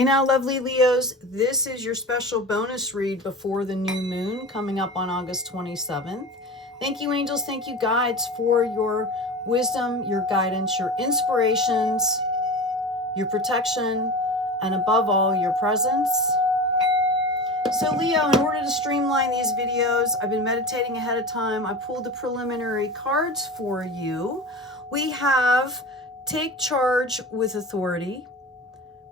Hey now, lovely Leos, this is your special bonus read before the new moon coming up on August 27th. Thank you, angels. Thank you, guides, for your wisdom, your guidance, your inspirations, your protection, and above all, your presence. So Leo, in order to streamline these videos, I've been meditating ahead of time. I pulled the preliminary cards for you. We have Take Charge with Authority,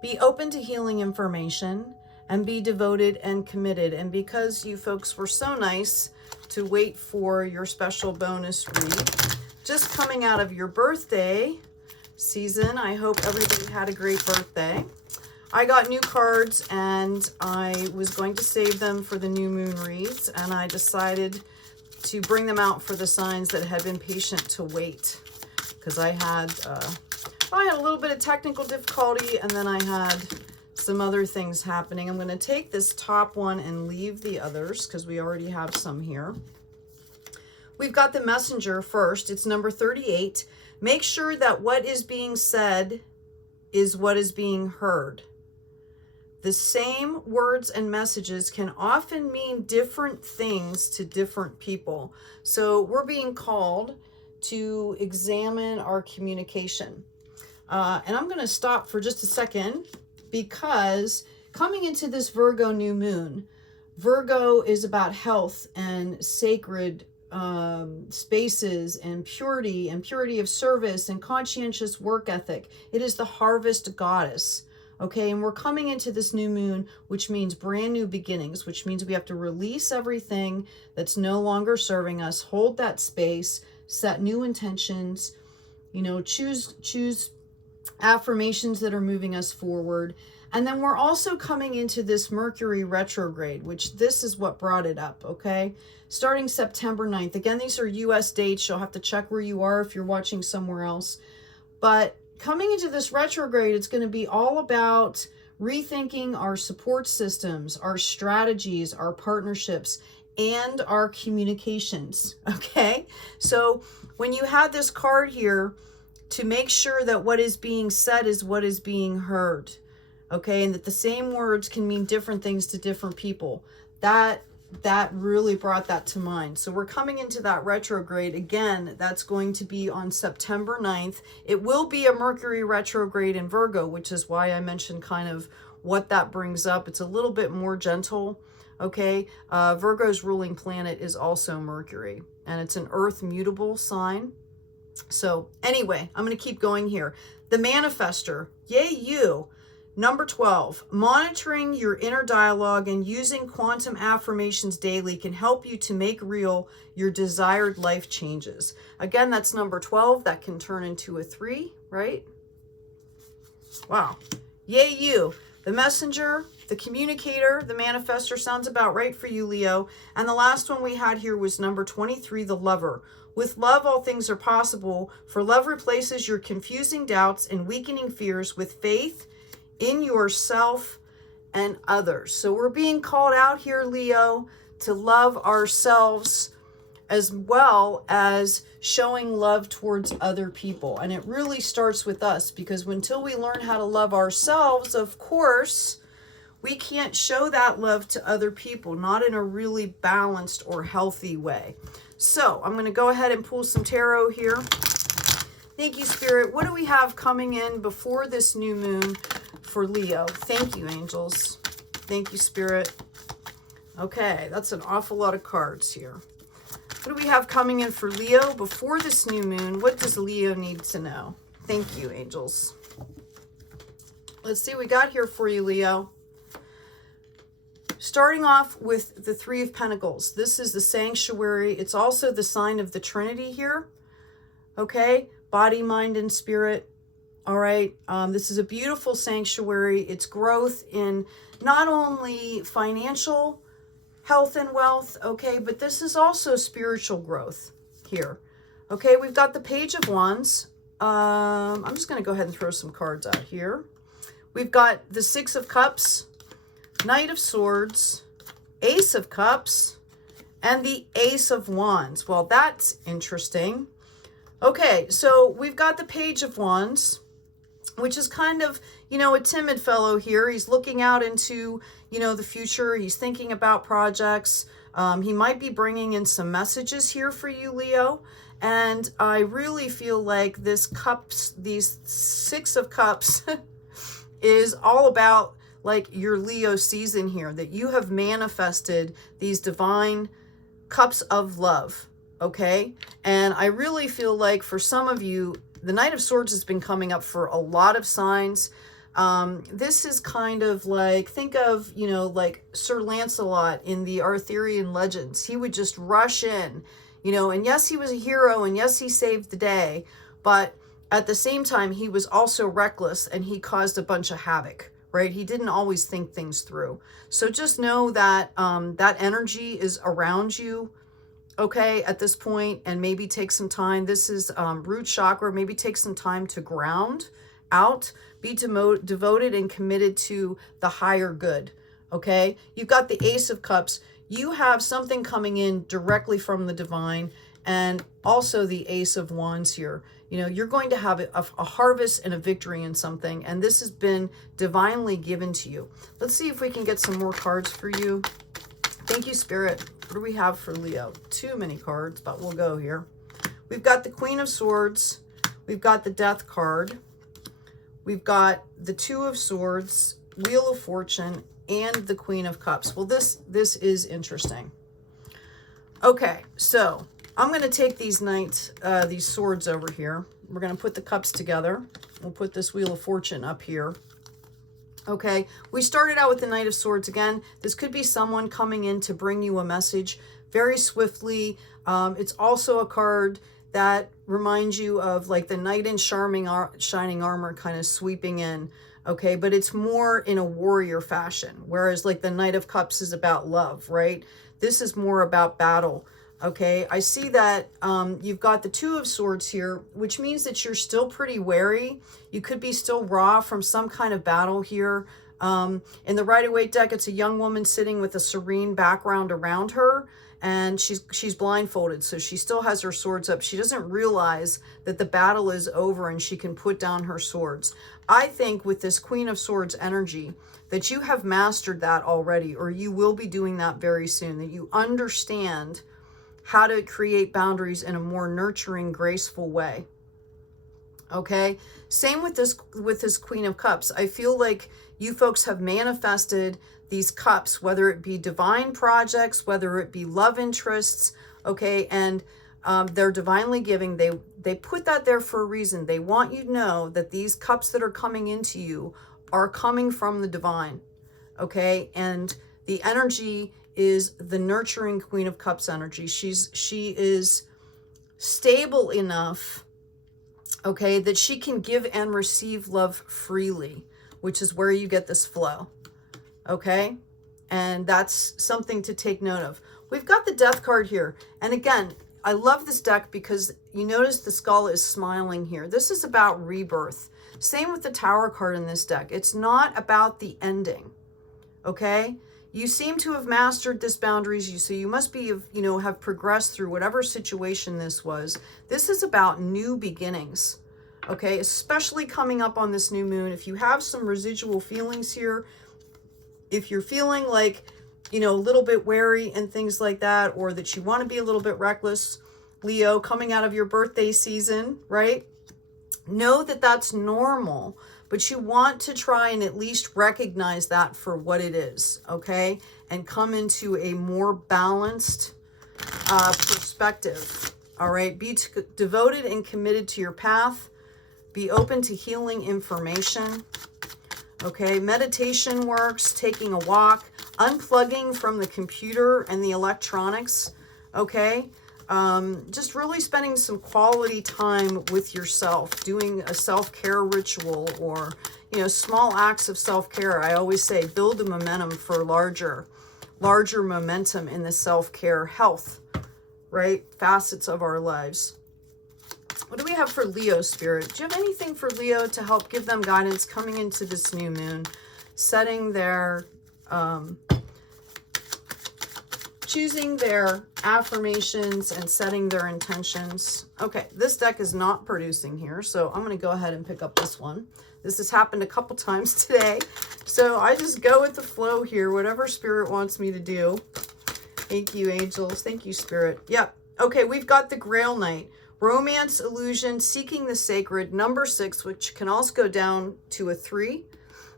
Be Open to Healing Information, and Be Devoted and Committed. And because you folks were so nice to wait for your special bonus read, just coming out of your birthday season, I hope everybody had a great birthday. I got new cards and I was going to save them for the new moon reads, and I decided to bring them out for the signs that had been patient to wait, because I had a little bit of technical difficulty, and then I had some other things happening. I'm going to take this top one and leave the others because we already have some here. We've got the messenger first. It's number 38. Make sure that what is being said is what is being heard. The same words and messages can often mean different things to different people. So we're being called to examine our communication. And I'm going to stop for just a second, because coming into this Virgo new moon, Virgo is about health and sacred spaces and purity of service and conscientious work ethic. It is the harvest goddess. Okay, and we're coming into this new moon, which means brand new beginnings, which means we have to release everything that's no longer serving us, hold that space, set new intentions, choose affirmations that are moving us forward. And then we're also coming into this Mercury retrograde, which this is what brought it up, okay? Starting September 9th. Again, these are US dates. You'll have to check where you are if you're watching somewhere else. But coming into this retrograde, it's going to be all about rethinking our support systems, our strategies, our partnerships, and our communications, okay? So when you had this card here, to make sure that what is being said is what is being heard, okay? And that the same words can mean different things to different people. That really brought that to mind. So we're coming into that retrograde. Again, that's going to be on September 9th. It will be a Mercury retrograde in Virgo, which is why I mentioned kind of what that brings up. It's a little bit more gentle, okay? Virgo's ruling planet is also Mercury, and it's an earth mutable sign. So anyway, I'm going to keep going here. The manifester, yay you. Number 12, monitoring your inner dialogue and using quantum affirmations daily can help you to make real your desired life changes. Again, that's number 12. That can turn into a 3, right? Wow. Yay you. The messenger, the communicator, the manifester sounds about right for you, Leo. And the last one we had here was number 23, the lover. With love, all things are possible, for love replaces your confusing doubts and weakening fears with faith in yourself and others. So we're being called out here, Leo, to love ourselves as well as showing love towards other people. And it really starts with us, because until we learn how to love ourselves, of course, we can't show that love to other people, not in a really balanced or healthy way. So I'm going to go ahead and pull some tarot here. Thank you, Spirit. What do we have coming in before this new moon for Leo? Thank you, angels. Thank you, Spirit. Okay, that's an awful lot of cards here. What do we have coming in for Leo before this new moon? What does Leo need to know? Thank you, angels. Let's see what we got here for you, Leo. Starting off with the 3 of Pentacles. This is the sanctuary. It's also the sign of the Trinity here. Okay? Body, mind, and spirit. All right? This is a beautiful sanctuary. It's growth in not only financial health and wealth, okay, but this is also spiritual growth here. Okay, we've got the Page of Wands. I'm just going to go ahead and throw some cards out here. We've got the 6 of Cups, Knight of Swords, Ace of Cups, and the Ace of Wands. Well, that's interesting. Okay, so we've got the Page of Wands. which is kind of, you know, a timid fellow here. He's looking out into, you know, the future. He's thinking about projects. He might be bringing in some messages here for you, Leo. And I really feel like these 6 of Cups is all about like your Leo season here, that you have manifested these divine cups of love. Okay. And I really feel like for some of you, the Knight of Swords has been coming up for a lot of signs. This is kind of like, think of, you know, like Sir Lancelot in the Arthurian legends. He would just rush in, you know, and yes, he was a hero, and yes, he saved the day, but at the same time, he was also reckless, and he caused a bunch of havoc, right? He didn't always think things through. So just know that that energy is around you, okay, at this point, and maybe take some time. This is root chakra. Maybe take some time to ground out, be devoted and committed to the higher good, okay? You've got the Ace of Cups. You have something coming in directly from the divine, and also the Ace of Wands here. You know, you're going to have a harvest and a victory in something, and this has been divinely given to you. Let's see if we can get some more cards for you. Thank you, Spirit. What do we have for Leo? Too many cards, but we'll go here. We've got the Queen of Swords. We've got the Death card. We've got the 2 of Swords, Wheel of Fortune, and the Queen of Cups. Well, this is interesting. Okay, so I'm going to take these these swords over here. We're going to put the cups together. We'll put this Wheel of Fortune up here. Okay, we started out with the Knight of Swords again. This could be someone coming in to bring you a message very swiftly. It's also a card that reminds you of like the knight in shining armor kind of sweeping in. Okay, but it's more in a warrior fashion, whereas like the Knight of Cups is about love, right? This is more about battle. Okay, I see that you've got the 2 of Swords here, which means that you're still pretty wary. You could be still raw from some kind of battle here. In the Rider-Waite deck, it's a young woman sitting with a serene background around her, and she's blindfolded, so she still has her swords up. She doesn't realize that the battle is over and she can put down her swords. I think with this Queen of Swords energy, that you have mastered that already, or you will be doing that very soon, that you understand how to create boundaries in a more nurturing, graceful way. Okay, same with this Queen of Cups. I feel like you folks have manifested these cups, whether it be divine projects, whether it be love interests, okay, and they're divinely giving. They put that there for a reason. They want you to know that these cups that are coming into you are coming from the divine, okay, and the energy is the nurturing Queen of Cups energy. She is stable enough, okay, that she can give and receive love freely, which is where you get this flow, okay? And that's something to take note of. We've got the Death card here. And again, I love this deck because you notice the skull is smiling here. This is about rebirth. Same with the Tower card in this deck. It's not about the ending, okay? You seem to have mastered this boundaries, so you must be, you know, have progressed through whatever situation this was. This is about new beginnings, okay? Especially coming up on this new moon. If you have some residual feelings here, if you're feeling like, you know, a little bit wary and things like that, or that you want to be a little bit reckless, Leo, coming out of your birthday season, right? Know that that's normal, but you want to try and at least recognize that for what it is, okay? And come into a more balanced perspective, all right? Be devoted and committed to your path. Be open to healing information, okay? Meditation works, taking a walk, unplugging from the computer and the electronics, okay? Just really spending some quality time with yourself, doing a self-care ritual, or, you know, small acts of self-care. I always say build the momentum for larger momentum in the self-care health, right? Facets of our lives. What do we have for Leo, Spirit? Do you have anything for Leo to help give them guidance coming into this new moon, setting their choosing their affirmations and setting their intentions. Okay, this deck is not producing here, so I'm going to go ahead and pick up this one. This has happened a couple times today, so I just go with the flow here, whatever Spirit wants me to do. Thank you, angels. Thank you, Spirit. Yep. Okay, we've got the Grail Knight. Romance, illusion, seeking the sacred, number 6, which can also go down to a 3.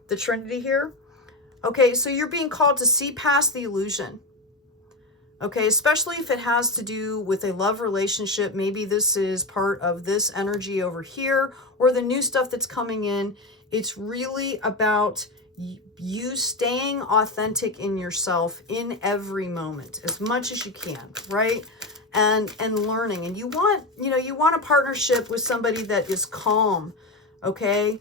The Trinity here. Okay, so you're being called to see past the illusion. Okay, especially if it has to do with a love relationship. Maybe this is part of this energy over here or the new stuff that's coming in. It's really about you staying authentic in yourself in every moment as much as you can, right? And learning. And you want, you want a partnership with somebody that is calm, okay?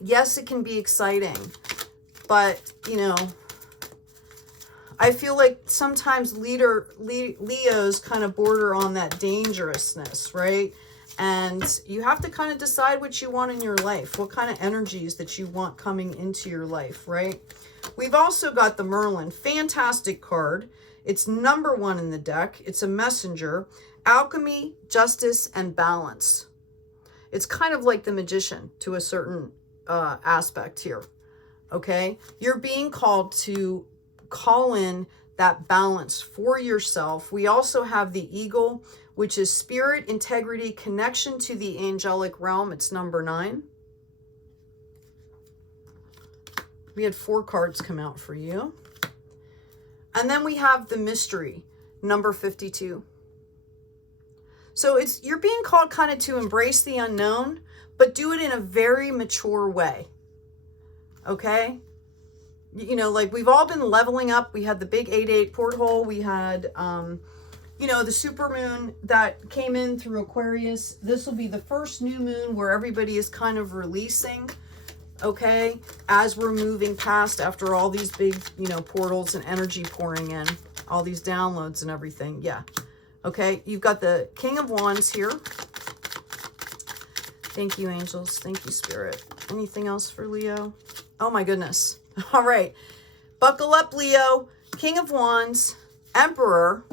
Yes, it can be exciting, but, I feel like sometimes Leos kind of border on that dangerousness, right? And you have to kind of decide what you want in your life, what kind of energies that you want coming into your life, right? We've also got the Merlin, fantastic card. It's number 1 in the deck. It's a messenger, alchemy, justice, and balance. It's kind of like the Magician to a certain aspect here, okay? You're being called to call in that balance for yourself. We also have the Eagle, which is spirit, integrity, connection to the angelic realm. It's number 9. We had 4 cards come out for you. And then we have the Mystery, number 52. So you're being called kind of to embrace the unknown, but do it in a very mature way. Okay? Like we've all been leveling up. We had the big 8/8 porthole. We had, the super moon that came in through Aquarius. This will be the first new moon where everybody is kind of releasing, okay, as we're moving past after all these big, portals and energy pouring in, all these downloads and everything. Yeah. Okay. You've got the King of Wands here. Thank you, angels. Thank you, Spirit. Anything else for Leo? Oh my goodness. All right. Buckle up, Leo. King of Wands, Emperor.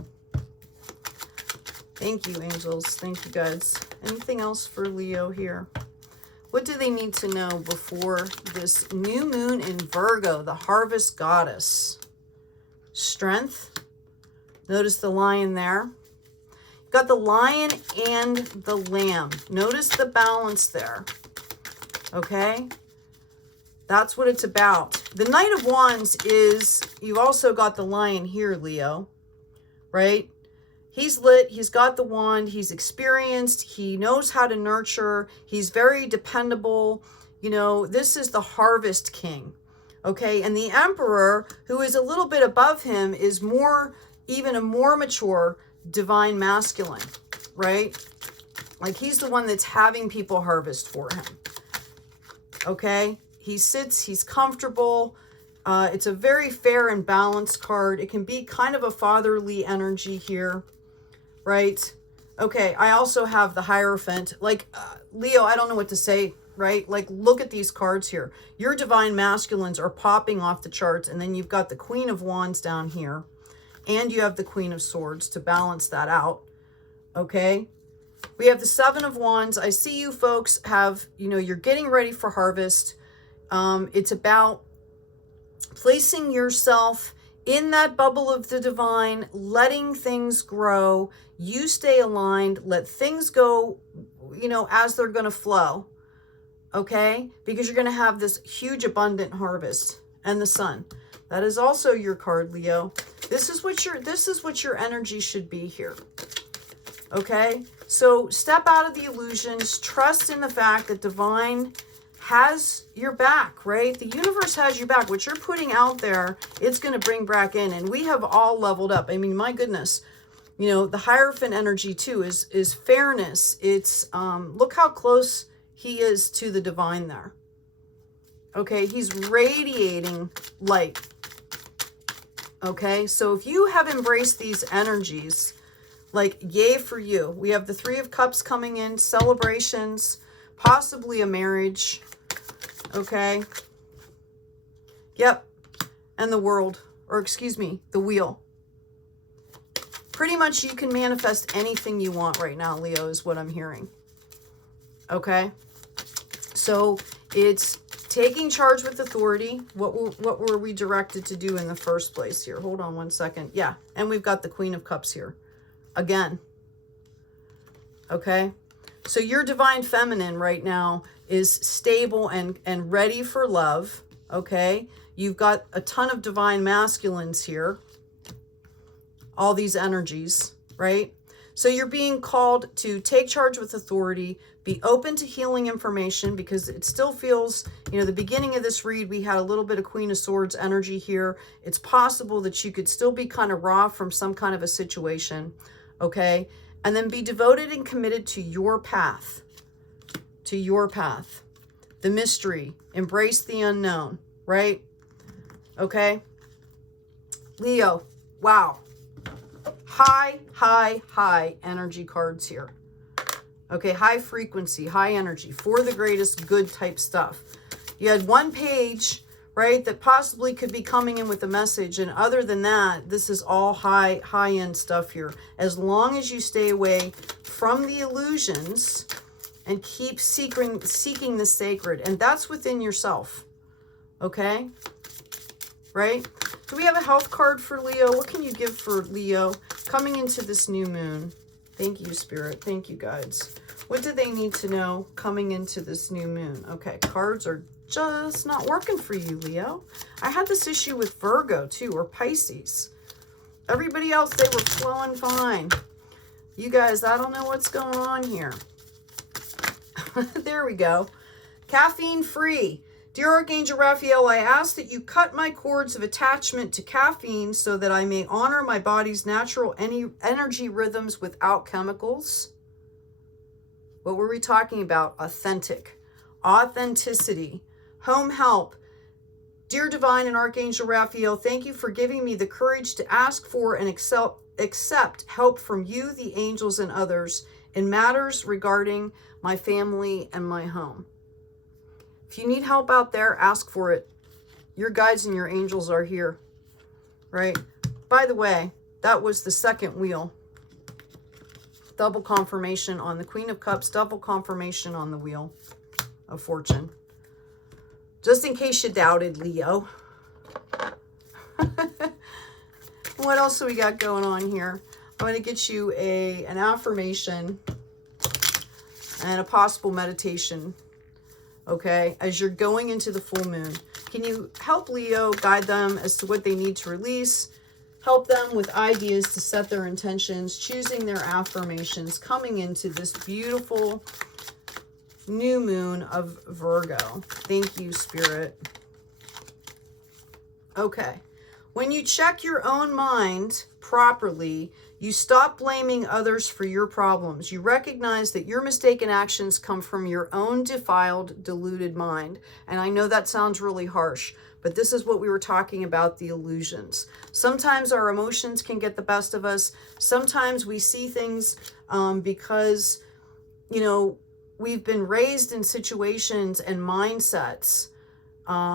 Thank you, angels. Thank you, guys. Anything else for Leo here? What do they need to know before this new moon in Virgo, the harvest goddess? Strength. Notice the lion there. You've got the lion and the lamb. Notice the balance there. Okay? That's what it's about. The Knight of Wands is, you've also got the lion here, Leo, right? He's lit. He's got the wand. He's experienced. He knows how to nurture. He's very dependable. This is the harvest king, okay? And the Emperor, who is a little bit above him, is even a more mature divine masculine, right? Like he's the one that's having people harvest for him, okay? He sits, he's comfortable. It's a very fair and balanced card. It can be kind of a fatherly energy here, right? Okay, I also have the Hierophant. Like, Leo, I don't know what to say, right? Like, look at these cards here. Your divine masculines are popping off the charts, and then you've got the Queen of Wands down here, and you have the Queen of Swords to balance that out, okay? We have the Seven of Wands. I see you folks have, you're getting ready for harvest. It's about placing yourself in that bubble of the divine, letting things grow. You stay aligned, let things go, as they're going to flow. Okay? Because you're going to have this huge abundant harvest. And the Sun. That is also your card, Leo. This is what your energy should be here. Okay? So step out of the illusions, trust in the fact that divine has your back, right? The universe has your back. What you're putting out there, it's going to bring back in. And we have all leveled up. I mean, my goodness, the Hierophant energy too is fairness. It's, look how close he is to the divine there. Okay. He's radiating light. Okay. So if you have embraced these energies, like, yay for you. We have the Three of Cups coming in, celebrations, possibly a marriage. Okay. Yep. And the World or excuse me, the Wheel. Pretty much you can manifest anything you want right now, Leo, is what I'm hearing. Okay? So it's taking charge with authority. What were we directed to do in the first place here? Hold on one second. Yeah, and we've got the Queen of Cups here. Again. Okay? So your divine feminine right now is stable and ready for love. Okay? You've got a ton of divine masculines here. All these energies, right? So you're being called to take charge with authority, be open to healing information, because it still feels, you know, the beginning of this read, we had a little bit of Queen of Swords energy here. It's possible that you could still be kind of raw from some kind of a situation, okay? And then be devoted and committed to your path, the mystery, embrace the unknown, right? Okay? Leo, wow. High energy cards here. Okay, high frequency, high energy, for the greatest good type stuff. You had one page, right, that possibly could be coming in with a message. And other than that, this is all high-end stuff here. As long as you stay away from the illusions and keep seeking the sacred. And that's within yourself. Okay? Right? Do we have a health card for Leo? What can you give for Leo coming into this new moon? Thank you, Spirit. Thank you, guides. What do they need to know coming into this new moon? Okay, cards are just not working for you, Leo. I had this issue with Virgo, too, or Pisces. Everybody else, they were flowing fine. You guys, I don't know what's going on here. There we go. Caffeine free. Dear Archangel Raphael, I ask that you cut my cords of attachment to caffeine so that I may honor my body's natural energy rhythms without chemicals. What were we talking about? Authenticity, home help. Dear Divine and Archangel Raphael, thank you for giving me the courage to ask for and accept help from you, the angels, and others in matters regarding my family and my home. If you need help out there, ask for it. Your guides and your angels are here, right? By the way, that was the second wheel. Double confirmation on the Queen of Cups, double confirmation on the Wheel of Fortune. Just in case you doubted, Leo. What else do we got going on here? I'm going to get you an affirmation and a possible meditation. Okay, as you're going into the full moon, can you help Leo, guide them as to what they need to release, help them with ideas to set their intentions, choosing their affirmations, coming into this beautiful new moon of Virgo. Thank you, Spirit. Okay, when you check your own mind properly, you stop blaming others for your problems. You recognize that your mistaken actions come from your own defiled, deluded mind. And I know that sounds really harsh, but this is what we were talking about, the illusions. Sometimes our emotions can get the best of us. Sometimes we see things because, you know, we've been raised in situations and mindsets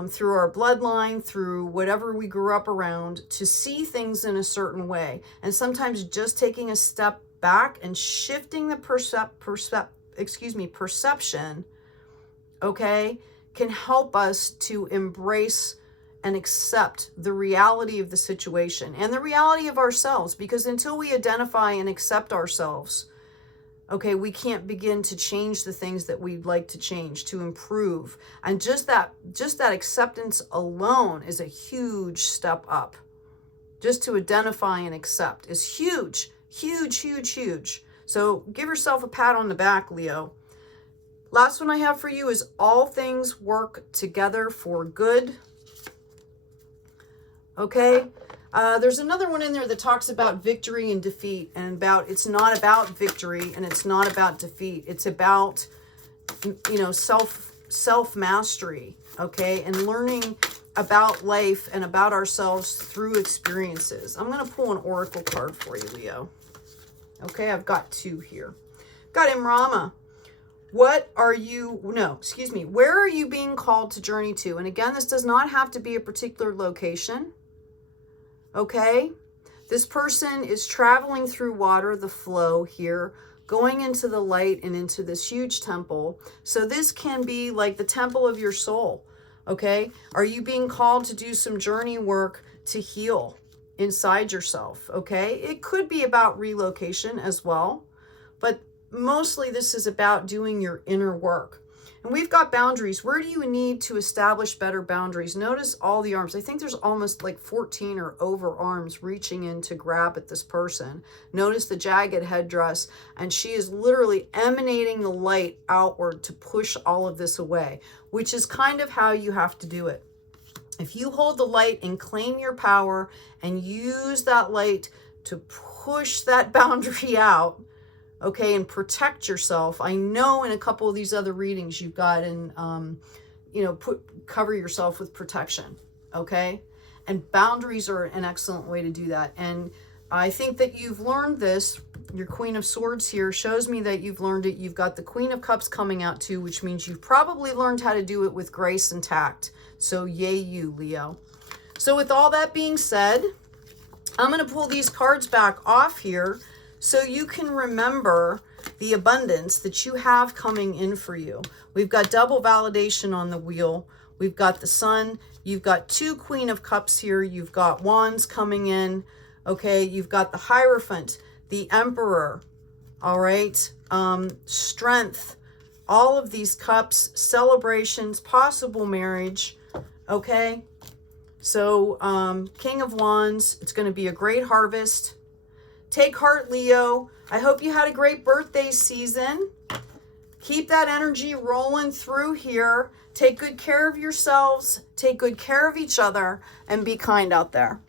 through our bloodline, through whatever we grew up around, to see things in a certain way. And sometimes just taking a step back and shifting the perception, okay, can help us to embrace and accept the reality of the situation and the reality of ourselves. Because until we identify and accept ourselves, okay, we can't begin to change the things that we'd like to change, to improve. And just that acceptance alone is a huge step up. Just to identify and accept is huge, huge, huge, huge. So give yourself a pat on the back, Leo. Last one I have for you is all things work together for good. Okay. There's another one in there that talks about victory and defeat, and about it's not about victory and it's not about defeat. It's about, you know, self-mastery, okay, and learning about life and about ourselves through experiences. I'm going to pull an oracle card for you, Leo. Okay, I've got two here. Got Imrama. Where are you being called to journey to? And again, this does not have to be a particular location. okay? This person is traveling through water, the flow here, going into the light and into this huge temple. So this can be like the temple of your soul, okay? Are you being called to do some journey work to heal inside yourself, okay? It could be about relocation as well, but mostly this is about doing your inner work. And we've got boundaries. Where do you need to establish better boundaries? Notice all the arms. I think there's almost like 14 or over arms reaching in to grab at this person. Notice the jagged headdress, and she is literally emanating the light outward to push all of this away, which is kind of how you have to do it. If you hold the light and claim your power and use that light to push that boundary out, okay, and protect yourself. I know in a couple of these other readings you've got in, cover yourself with protection, okay? And boundaries are an excellent way to do that. And I think that you've learned this. Your Queen of Swords here shows me that you've learned it. You've got the Queen of Cups coming out too, which means you've probably learned how to do it with grace and tact. So yay you, Leo. So with all that being said, I'm going to pull these cards back off here so you can remember the abundance that you have coming in for you. We've got double validation on the wheel. We've got the Sun. You've got 2 Queen of Cups here. You've got Wands coming in. Okay, you've got the Hierophant, the Emperor. All right, Strength. All of these cups, celebrations, possible marriage. Okay, so King of Wands. It's going to be a great harvest. Take heart, Leo. I hope you had a great birthday season. Keep that energy rolling through here. Take good care of yourselves. Take good care of each other. And be kind out there.